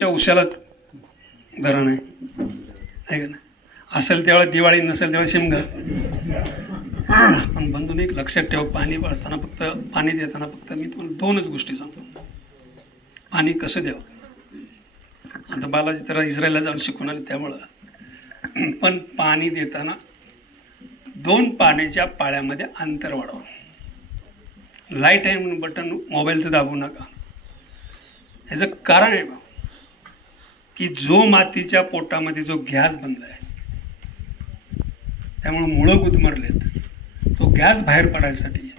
त्या उशालाच धरण आहे. आहे का नाही? असेल त्यावेळेला दिवाळी नसेल त्यावेळेला शिमगा. पण बंधून एक लक्षात ठेवा पाणी असताना फक्त पाणी देताना फक्त मी तुम्हाला दोनच गोष्टी सांगतो. पाणी कसं द्यावं? आता बालाजी तर इस्रायलला जाऊन शिकून आले त्यामुळं. पण पाणी देताना दोन पाण्याच्या पाळ्यामध्ये अंतर वाढवा. लाइट आहे म्हणून बटन मोबाईलचं दाबू नका. ह्याचं कारण आहे बाबा की जो मातीच्या पोटामध्ये जो गॅस बनला आहे त्यामुळे मुळं गुदमरलेत तो गॅस बाहेर पडायसाठी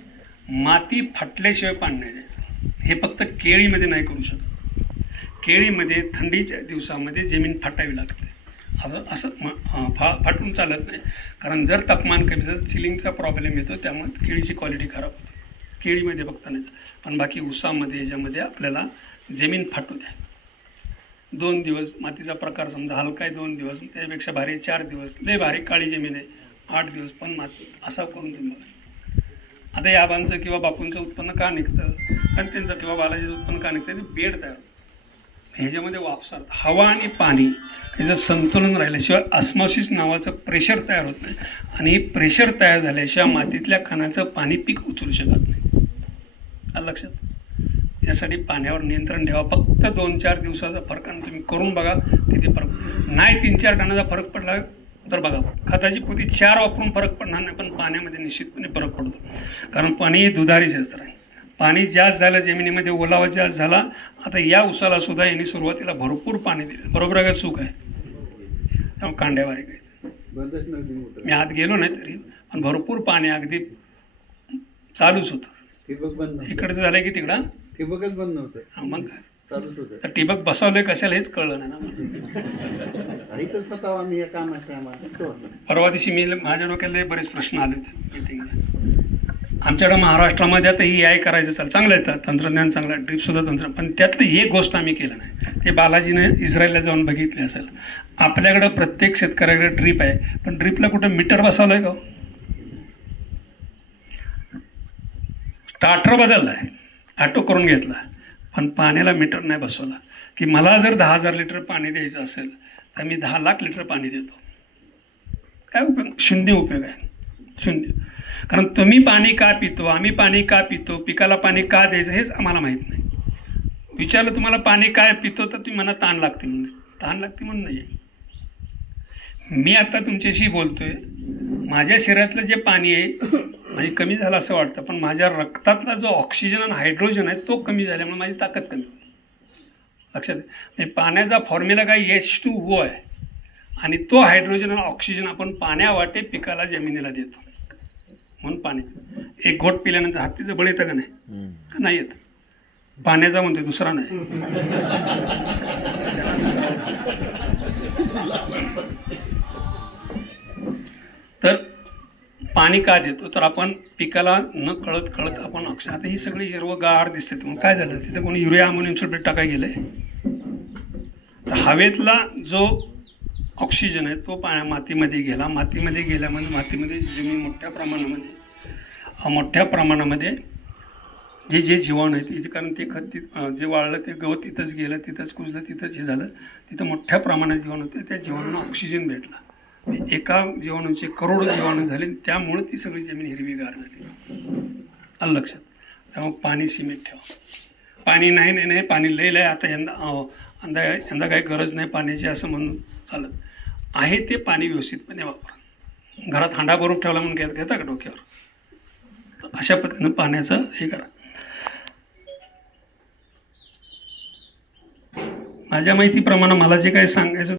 माती फाटल्याशिवाय पाणी नाही द्यायचं. हे फक्त केळीमध्ये नाही करू शकत. केळीमध्ये थंडीच्या दिवसामध्ये जमीन फाटावी लागते. असं असं फा फाटून चालत नाही. कारण जर तापमान कमी झालं सिलिंगचा प्रॉब्लेम येतो त्यामुळे केळीची क्वालिटी खराब होते. केळीमध्ये फक्त नाही पण बाकी उसामध्ये याच्यामध्ये आपल्याला जमीन फाटू द्या. दोन दिवस मातीचा प्रकार समजा हलका आहे दोन दिवस त्यापेक्षा भारी चार दिवस. लय भारी काळी जमीन आहे. आठ दिवस पण माती असा करून तुम्ही बघा. आता या आबांचं किंवा बापूंचं उत्पन्न का निघतं? कारण त्यांचं किंवा बालाजीचं उत्पन्न का निघतं? ते बेड तयार होतं. ह्याच्यामध्ये वापसात हवा आणि पाणी ह्याचं संतुलन राहिल्याशिवाय अस्मॉसिस नावाचं प्रेशर तयार होत नाही. आणि हे प्रेशर तयार झाल्याशिवाय मातीतल्या कणाचं पाणी पीक उचलू शकत नाही. लक्षात? यासाठी पाण्यावर नियंत्रण ठेवा. फक्त दोन चार दिवसाचा फरक आणि तुम्ही करून बघा किती फरक नाही तीन चार टनाचा फरक पडला तर बघा. खताची पोती चार वापरून फरक पडणार नाही पण पाण्यामध्ये निश्चितपणे फरक पडतो. कारण पाणी हे दुधारी शस्त्र आहे. पाणी जास्त झालं जमिनीमध्ये ओलावा जास्त झाला आता या उसाला सुद्धा यांनी सुरुवातीला भरपूर पाणी दिलं. बरोबर आहे का चूक आहे? कांड्यावारी काही मोटर मी आत गेलो नाही तरी पण भरपूर पाणी अगदी चालूच होतं. इकडचं झालं की तिकडं? ठिबकच बंद नव्हतं. मग काय? चालूच होतं. तर टिबक बसवलंय कशाला हेच कळलं नाही ना मला. आम्ही या कामाच्या आम्हाला तो. परवा दिवशी मी माझ्या डोक्याला बरेच प्रश्न आले होते. मिटिंगला आमच्याकडे महाराष्ट्रामध्ये आता ही आय करायचं चाल चांगलं आहे तंत्रज्ञान चांगलं आहे ड्रीप सुद्धा तंत्र पण त्यातलं एक गोष्ट आम्ही केलं नाही. ते बालाजीने इस्रायलला जाऊन बघितले असेल. आपल्याकडं प्रत्येक शेतकऱ्याकडे ड्रीप आहे पण ड्रीपला कुठं मीटर बसवलंय का हो? स्टार्टर बदलला आहे ऑटो करून घेतला. पण पाण्याला मीटर नाही बसवला. की मला जर दहा हजार लिटर पाणी द्यायचं असेल तर मी दहा लाख लिटर पाणी देतो. काय उपयोग? शून्य उपयोग आहे. शून्य कारण तुम्ही पाणी का पितो आम्ही पाणी का पितो पिकाला पाणी का द्यायचं हेच आम्हाला माहीत नाही. विचारलं तुम्हाला पाणी काय पितो तर तुम्ही मला ताण लागते म्हणून. ताण लागते म्हणून नाही. मी आता तुमच्याशी बोलतोय. माझ्या शरीरातलं जे पाणी आहे म्हणजे कमी झालं असं वाटतं पण माझ्या रक्तातला जो ऑक्सिजन आणि हायड्रोजन आहे तो कमी झाल्यामुळे माझी ताकद कमी. होते लक्षात? म्हणजे पाण्याचा फॉर्म्युला काय? एच टू ओ आहे. आणि तो हायड्रोजन आणि ऑक्सिजन आपण पाण्यावाटे पिकाला जमिनीला देतो. म्हणून पाणी. एक घोट पिल्यानंतर हत्तीचं बळ येतं का नाही? का नाही येत? पाण्याचा म्हणते दुसरा नाही. तर पाणी का देतो तर आपण पिकाला न कळत कळत आपण अक्षर आता ही सगळी हिरवगार दिसते. मग काय झालं? तिथं कोणी युरिया अमोनियम सल्फेट टाकाय गेलंय. तर हवेतला जो ऑक्सिजन आहे तो पाण्या मातीमध्ये गेला. मातीमध्ये गेल्यामध्ये मातीमध्ये जमीन मोठ्या प्रमाणामध्ये मोठ्या प्रमाणामध्ये जे जे जीवाणू आहेत तिथे कारण ते खत ति- जे वाळलं ते गवत तिथंच गेलं तिथंच कुजलं तिथंच हे झालं. तिथं मोठ्या प्रमाणात जीवाणू होते. त्या जीवाणूंना ऑक्सिजन भेटला. एका जीवाणूचे करोडो जीवाणू झाले त्यामुळे ती सगळी जमीन हिरवीगार झाली. आलं लक्षात. त्यामुळे पाणी सिमेंट ठेवा. पाणी नाही नाही नाही पाणी लय लय आता यंदा यंदा यंदा काही गरज नाही पाण्याची असं म्हणून चालत. आहे ते पाणी व्यवस्थितपणे वापरा. घरात हांडा भरून ठेवला म्हणून घेत घेता का डोक्यावर? अशा पद्धतीनं पाण्याचं हे करा. माझ्या माहितीप्रमाणे मला जे काही सांगायचं